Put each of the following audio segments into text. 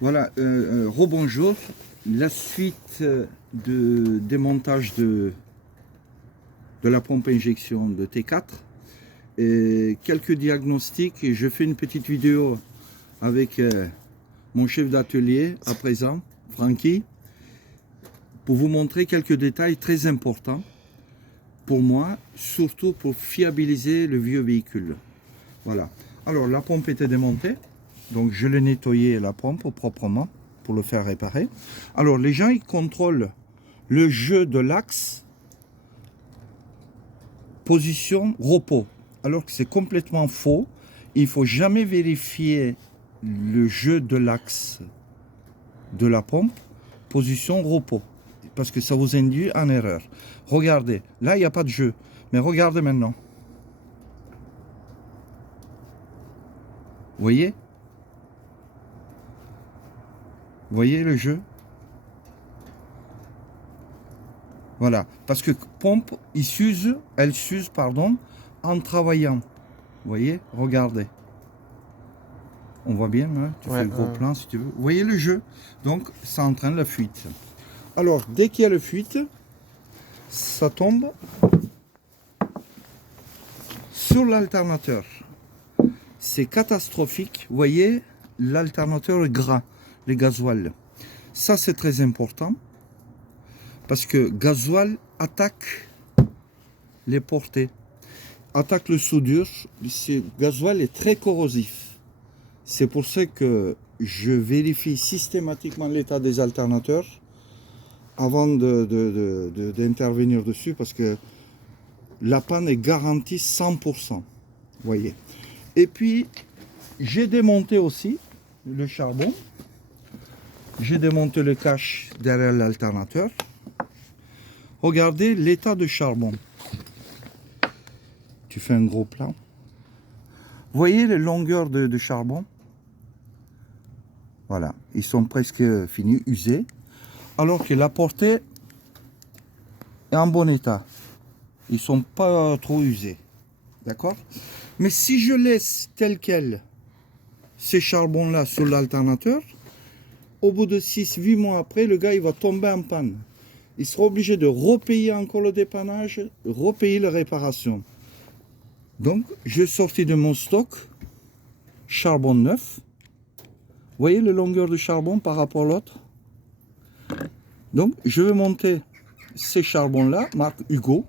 Voilà, rebonjour. La suite de démontage de la pompe injection de T4 et quelques diagnostics. Et je fais une petite vidéo avec mon chef d'atelier à présent, Francky, pour vous montrer quelques détails très importants pour moi, surtout pour fiabiliser le vieux véhicule. Voilà. Alors la pompe était démontée. Donc je l'ai nettoyé la pompe proprement pour le faire réparer. Alors les gens ils contrôlent le jeu de l'axe position repos. Alors que c'est complètement faux. Il ne faut jamais vérifier le jeu de l'axe de la pompe position repos. Parce que ça vous induit en erreur. Regardez, là il n'y a pas de jeu. Mais regardez maintenant. Vous voyez? Vous voyez le jeu? Voilà, parce que pompe, elle s'use, pardon, en travaillant. Vous voyez? Regardez. On voit bien, hein? Tu fais le gros plan si tu veux. Vous voyez le jeu? Donc, ça entraîne la fuite. Alors, dès qu'il y a la fuite, ça tombe sur l'alternateur. C'est catastrophique. Vous voyez, l'alternateur est gras, les gasoil. Ça, c'est très important. Parce que gasoil attaque les portées, attaque le soudure. Gasoil est très corrosif. C'est pour ça que je vérifie systématiquement l'état des alternateurs avant d'intervenir dessus, parce que la panne est garantie 100%. Vous voyez. Et puis, j'ai démonté aussi le charbon. J'ai démonté le cache derrière l'alternateur. Regardez l'état de charbon. Tu fais un gros plan. Vous voyez les longueurs de charbon? Voilà, ils sont presque finis, usés. Alors que la portée est en bon état. Ils ne sont pas trop usés. D'accord? Mais si je laisse tel quel ces charbons-là sur l'alternateur, au bout de 6-8 mois après, le gars il va tomber en panne. Il sera obligé de repayer encore le dépannage, repayer la réparation. Donc, j'ai sorti de mon stock charbon neuf. Vous voyez la longueur de charbon par rapport à l'autre? Donc, je vais monter ces charbons-là, marque Hugo,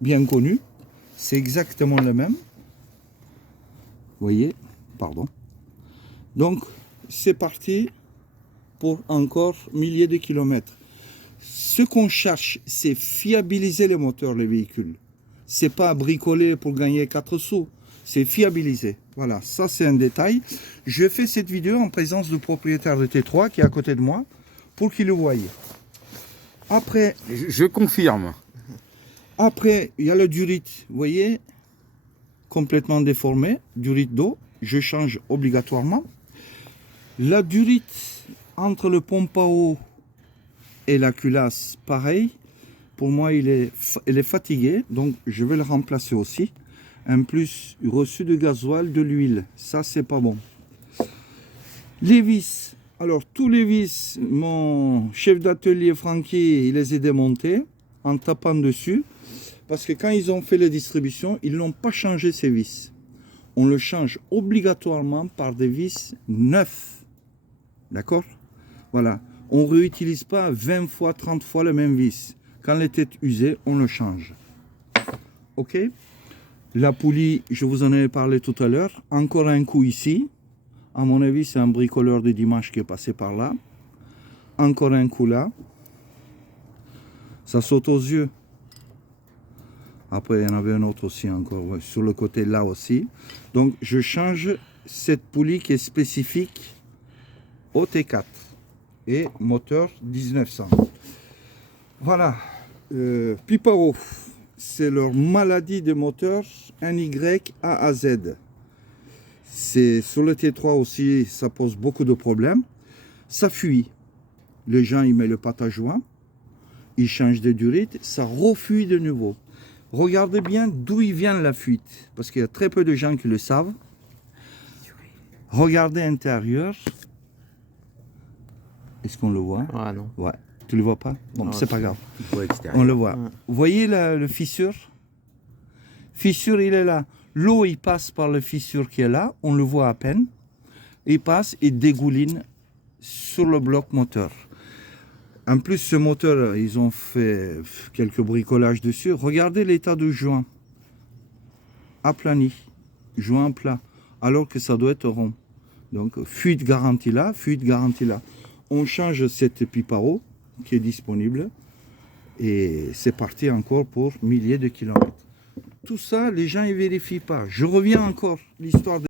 bien connu. C'est exactement le même. Vous voyez? Pardon. Donc, c'est parti pour encore milliers de kilomètres. Ce qu'on cherche, c'est fiabiliser les moteurs, les véhicules. C'est pas bricoler pour gagner 4 sous. C'est fiabiliser. Voilà, ça c'est un détail. Je fais cette vidéo en présence du propriétaire de T3 qui est à côté de moi pour qu'il le voie. Après, je confirme. Après, il y a le durite. Vous voyez, complètement déformé. Durite d'eau. Je change obligatoirement. La durite entre le pompe à eau et la culasse, pareil. Pour moi, elle est fatiguée, donc je vais le remplacer aussi. En plus, reçu de gasoil, de l'huile. Ça, c'est pas bon. Les vis. Alors, tous les vis, mon chef d'atelier Francky, il les a démontés en tapant dessus. Parce que quand ils ont fait la distribution, ils n'ont pas changé ces vis. On le change obligatoirement par des vis neufs. D'accord? Voilà. On ne réutilise pas 20 fois, 30 fois le même vis. Quand les têtes usées, on le change. Ok? La poulie, je vous en ai parlé tout à l'heure. Encore un coup ici. À mon avis, c'est un bricoleur de dimanche qui est passé par là. Encore un coup là. Ça saute aux yeux. Après, il y en avait un autre aussi encore. Ouais, sur le côté là aussi. Donc, je change cette poulie qui est spécifique au T4. Et moteur 1900. Voilà. Piparo, c'est leur maladie de moteur NY A à Z. C'est sur le T3 aussi, ça pose beaucoup de problèmes. Ça fuit. Les gens, ils mettent le pâte à joint, ils changent de durite, ça refuit de nouveau. Regardez bien d'où il vient la fuite, parce qu'il y a très peu de gens qui le savent. Regardez l'intérieur. Est-ce qu'on le voit? Ah non. Ouais. Tu le vois pas? Bon, Non, c'est pas grave. Tout pour l'extérieur. On le voit. Ouais. Vous voyez le fissure? Fissure, il est là. L'eau, il passe par le fissure qui est là. On le voit à peine. Il passe et dégouline sur le bloc moteur. En plus, ce moteur, ils ont fait quelques bricolages dessus. Regardez l'état de joint. Aplani. Joint plat. Alors que ça doit être rond. Donc, fuite garantie là, fuite garantie là. On change cette pipe à eau qui est disponible. Et c'est parti encore pour milliers de kilomètres. Tout ça, les gens ne vérifient pas. Je reviens encore l'histoire de